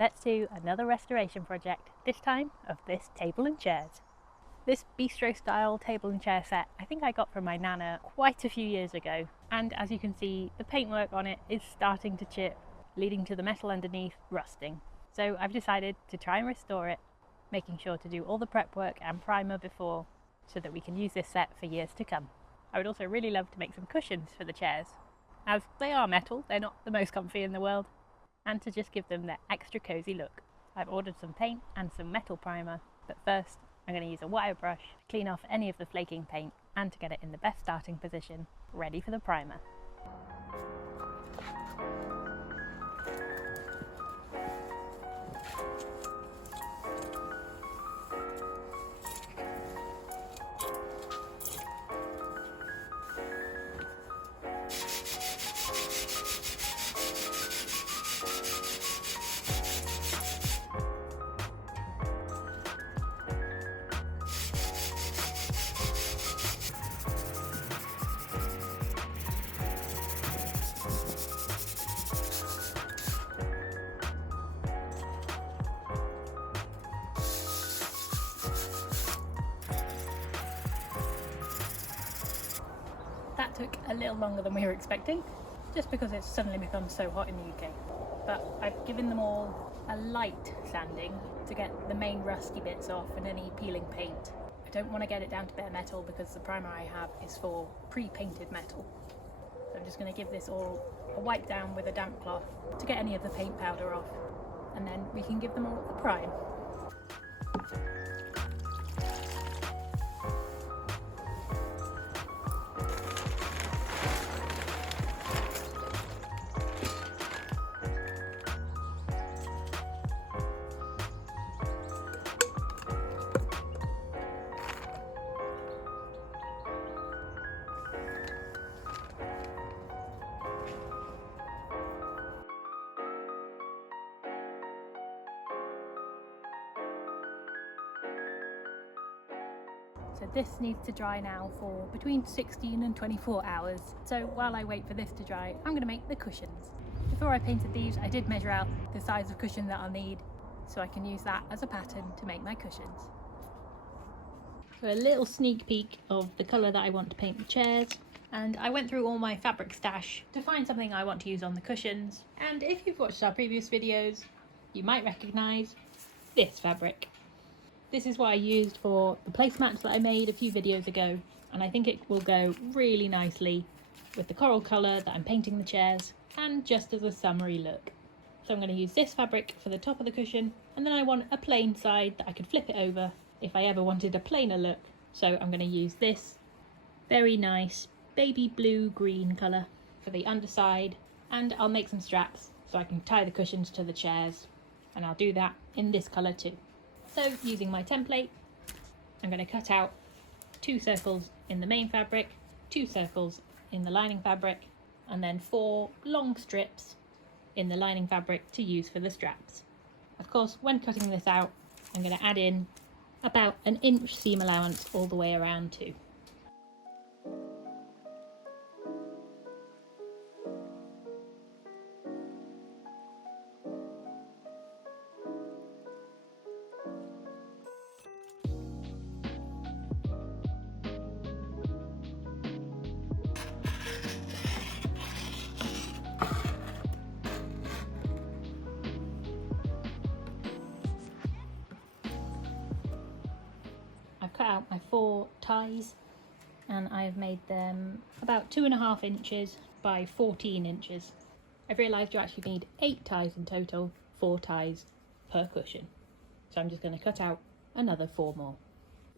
Let's do another restoration project, this time of this table and chairs. This bistro style table and chair set I think I got from my nana quite a few years ago, and as you can see the paintwork on it is starting to chip, leading to the metal underneath rusting. So I've decided to try and restore it, making sure to do all the prep work and primer before so that we can use this set for years to come. I would also really love to make some cushions for the chairs, as they are metal, they're not the most comfy in the world, and to just give them that extra cozy look. I've ordered some paint and some metal primer, but first I'm going to use a wire brush to clean off any of the flaking paint and to get it in the best starting position, ready for the primer. That took a little longer than we were expecting, just because it's suddenly become so hot in the UK. But I've given them all a light sanding to get the main rusty bits off and any peeling paint. I don't want to get it down to bare metal because the primer I have is for pre-painted metal. So I'm just going to give this all a wipe down with a damp cloth to get any of the paint powder off, and then we can give them all a prime. So this needs to dry now for between 16 and 24 hours. So while I wait for this to dry, I'm going to make the cushions. Before I painted these, I did measure out the size of cushion that I'll need, so I can use that as a pattern to make my cushions. So a little sneak peek of the colour that I want to paint the chairs. And I went through all my fabric stash to find something I want to use on the cushions. And if you've watched our previous videos, you might recognise this fabric. This is what I used for the placemats that I made a few videos ago, and I think it will go really nicely with the coral colour that I'm painting the chairs, and just as a summery look. So I'm going to use this fabric for the top of the cushion, and then I want a plain side that I could flip it over if I ever wanted a plainer look. So I'm going to use this very nice baby blue green colour for the underside, and I'll make some straps so I can tie the cushions to the chairs, and I'll do that in this colour too. So using my template, I'm going to cut out 2 circles in the main fabric, 2 circles in the lining fabric, and then 4 long strips in the lining fabric to use for the straps. Of course, when cutting this out, I'm going to add in about an inch seam allowance all the way around too. Cut out my 4 ties, and I've made them about 2.5 inches by 14 inches. I've realised you actually need 8 ties in total, 4 ties per cushion. So I'm just going to cut out another 4 more.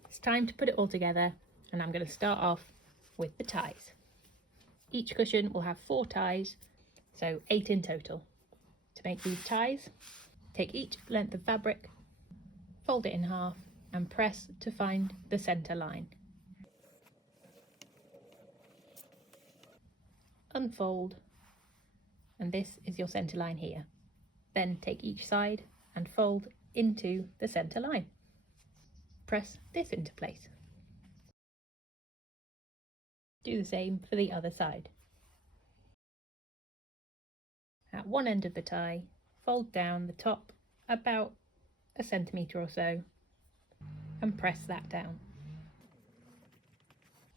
It's time to put it all together, and I'm going to start off with the ties. Each cushion will have 4 ties, so 8 in total. To make these ties, take each length of fabric, fold it in half, and press to find the centre line. Unfold, and this is your centre line here. Then take each side and fold into the centre line. Press this into place. Do the same for the other side. At one end of the tie, fold down the top about a centimetre or so and press that down.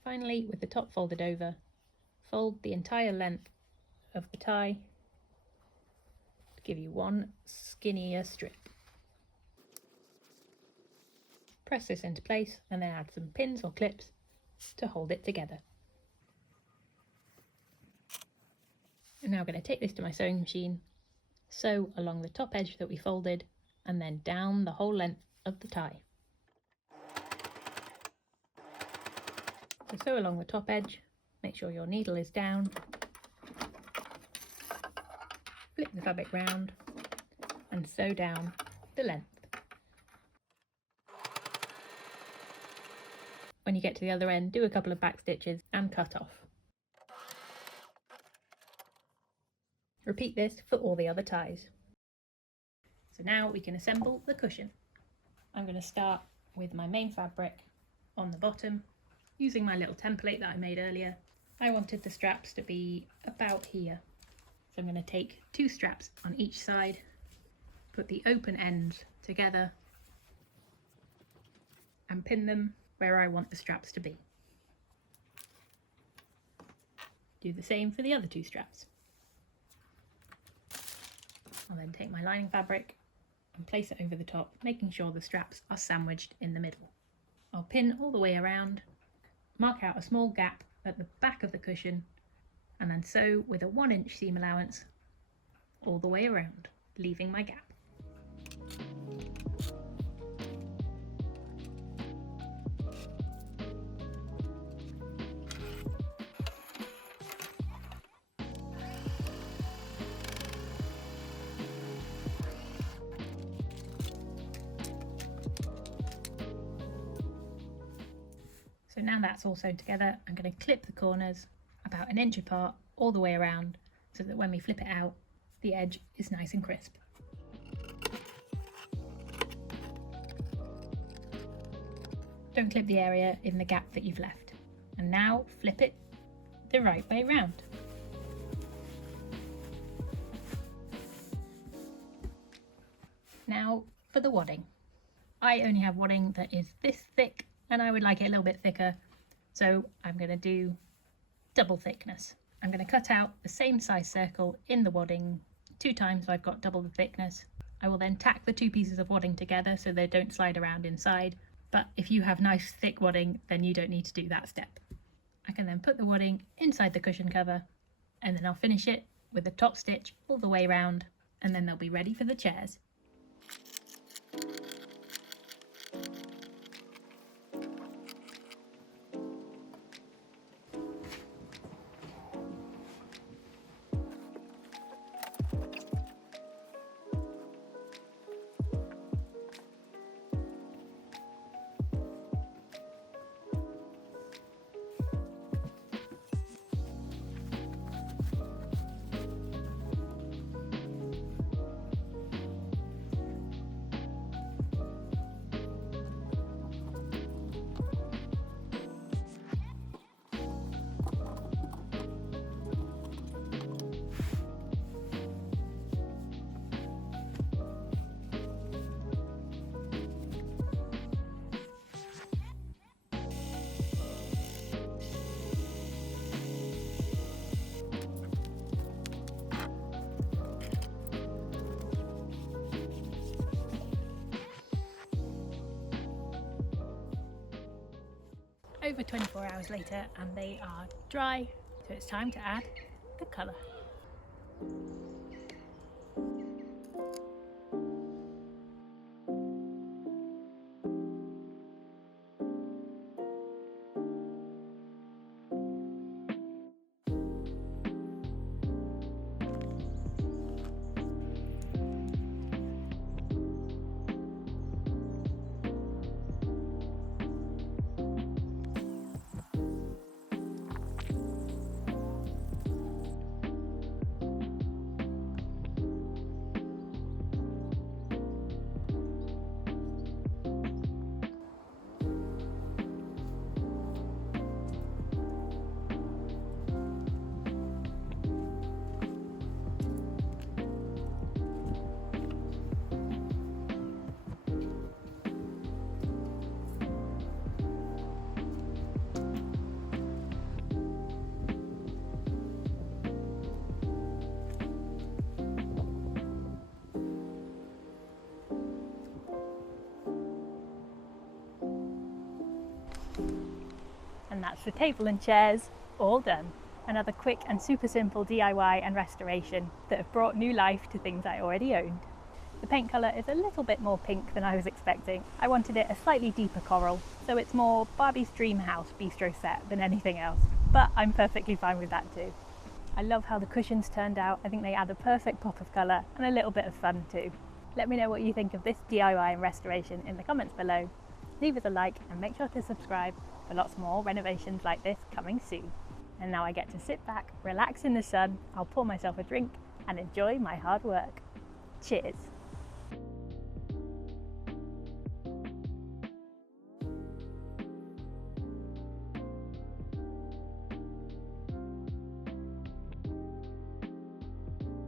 Finally, with the top folded over, fold the entire length of the tie to give you one skinnier strip. Press this into place and then add some pins or clips to hold it together. I'm now going to take this to my sewing machine, sew along the top edge that we folded and then down the whole length of the tie. So sew along the top edge, make sure your needle is down, flip the fabric round and sew down the length. When you get to the other end, do a couple of back stitches and cut off. Repeat this for all the other ties. So now we can assemble the cushion. I'm going to start with my main fabric on the bottom, using my little template that I made earlier. I wanted the straps to be about here. So I'm going to take 2 straps on each side, put the open ends together and pin them where I want the straps to be. Do the same for the other 2 straps. I'll then take my lining fabric and place it over the top, making sure the straps are sandwiched in the middle. I'll pin all the way around, mark out a small gap at the back of the cushion, and then sew with a 1-inch seam allowance all the way around, leaving my gap. So now that's all sewn together, I'm going to clip the corners about 1 inch apart all the way around so that when we flip it out, the edge is nice and crisp. Don't clip the area in the gap that you've left. And now flip it the right way round. Now for the wadding. I only have wadding that is this thick and I would like it a little bit thicker, so I'm going to do double thickness. I'm going to cut out the same size circle in the wadding 2 times so I've got double the thickness. I will then tack the 2 pieces of wadding together so they don't slide around inside, but if you have nice thick wadding then you don't need to do that step. I can then put the wadding inside the cushion cover and then I'll finish it with a top stitch all the way around and then they'll be ready for the chairs. Over 24 hours later and they are dry, so it's time to add the colour. that's the table and chairs all done. Another quick and super simple DIY and restoration that have brought new life to things I already owned. The paint colour is a little bit more pink than I was expecting. I wanted it a slightly deeper coral, so it's more Barbie's Dreamhouse Bistro Set than anything else, but I'm perfectly fine with that too. I love how the cushions turned out. I think they add a perfect pop of colour and a little bit of fun too. Let me know what you think of this DIY and restoration in the comments below. Leave us a like and make sure to subscribe for lots more renovations like this coming soon. And now I get to sit back, relax in the sun, I'll pour myself a drink and enjoy my hard work. Cheers!